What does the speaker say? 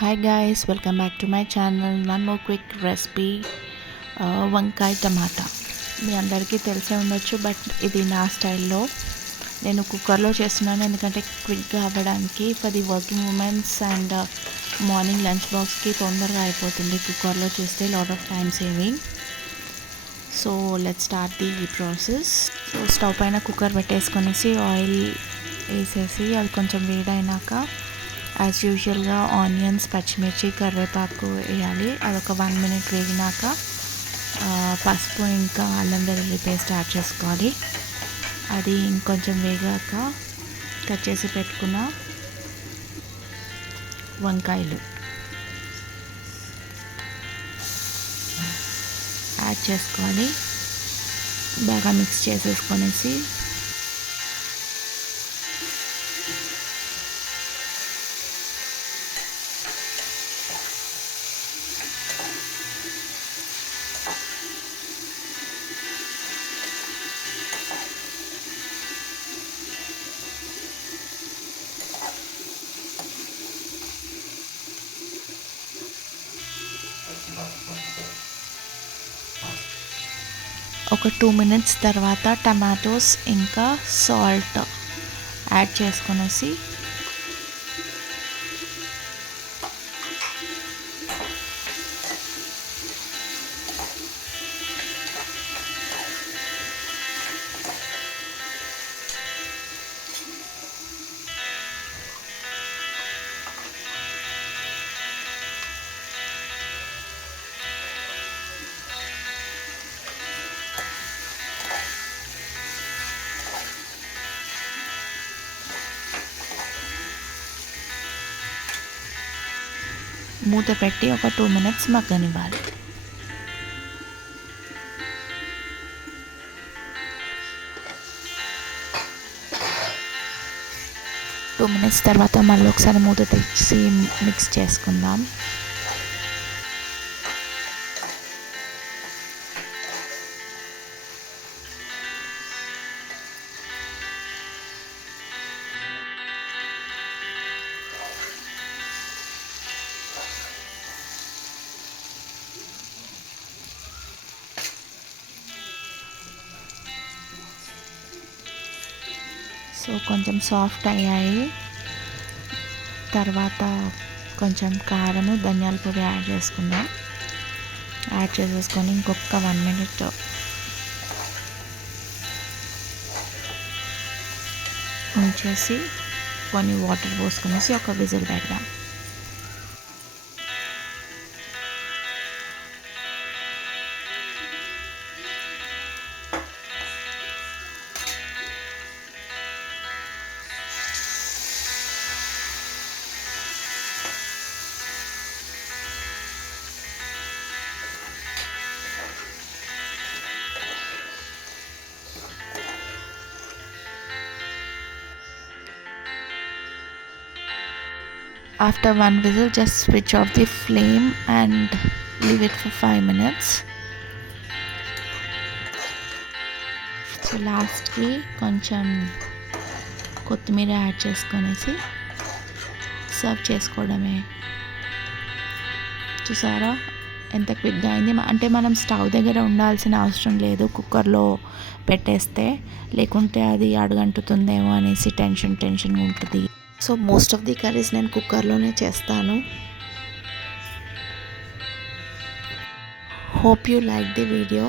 Hi guys, welcome back to my channel. One more quick recipe, వంకాయ టమాటా. మీ అందరికీ తెలిసే ఉండొచ్చు, బట్ ఇది నా స్టైల్లో నేను కుక్కర్లో చేస్తున్నాను, ఎందుకంటే క్విక్గా అవ్వడానికి. For the working women's and morning lunch బాక్స్కి తొందరగా అయిపోతుంది కుక్కర్లో చేస్తే, lot of time saving. So let's start the process. So stove పైన కుక్కర్ పెట్టేసుకొనేసి ఆయిల్ వేసేసి అది కొంచెం వేడైనాక యాజ్ యూజువల్గా ఆనియన్స్, పచ్చిమిర్చి, కరివేపాకు వేయాలి. అదొక 1 minute వేగినాక పసుపు ఇంకా అల్లం వెల్లుల్లి పేస్ట్ యాడ్ చేసుకోవాలి. అది ఇంకొంచెం వేగాక కట్ చేసి పెట్టుకున్న వంకాయలు యాడ్ చేసుకోవాలి. బాగా మిక్స్ చేసేసుకొనేసి ఒక 2 minutes తర్వాత టమాటోస్ ఇంకా సాల్ట్ యాడ్ చేసుకొనేసి మూత పెట్టి ఒక 2 minutes మగ్గనివ్వాలి. టూ మినిట్స్ తర్వాత మళ్ళీ ఒకసారి మూత తీసి మిక్స్ చేసుకుందాం. సో కొంచెం సాఫ్ట్ అయ్యాయి. తర్వాత కొంచెం కారము, ధనియాల పొడి యాడ్ చేసుకుందాం. యాడ్ చేసేసుకొని ఇంకొక 1 minute ఉంచేసి కొన్ని వాటర్ పోసుకునేసి ఒక విజిల్ పెడదాం. After one whistle, just switch off the flame and leave it for 5 minutes. So లాస్ట్కి కొంచెం కొత్తిమీర యాడ్ చేసుకొనేసి సర్వ్ చేసుకోవడమే. చూసారా ఎంత క్విక్గా అయింది. అంటే మనం స్టవ్ దగ్గర ఉండాల్సిన అవసరం లేదు, కుక్కర్లో పెట్టేస్తే, లేకుంటే అది అడుగంటుతుందేమో అనేసి టెన్షన్ ఉంటుంది. So most of the curries నేను కుక్కర్లోనే చేస్తాను. Hope you like the video.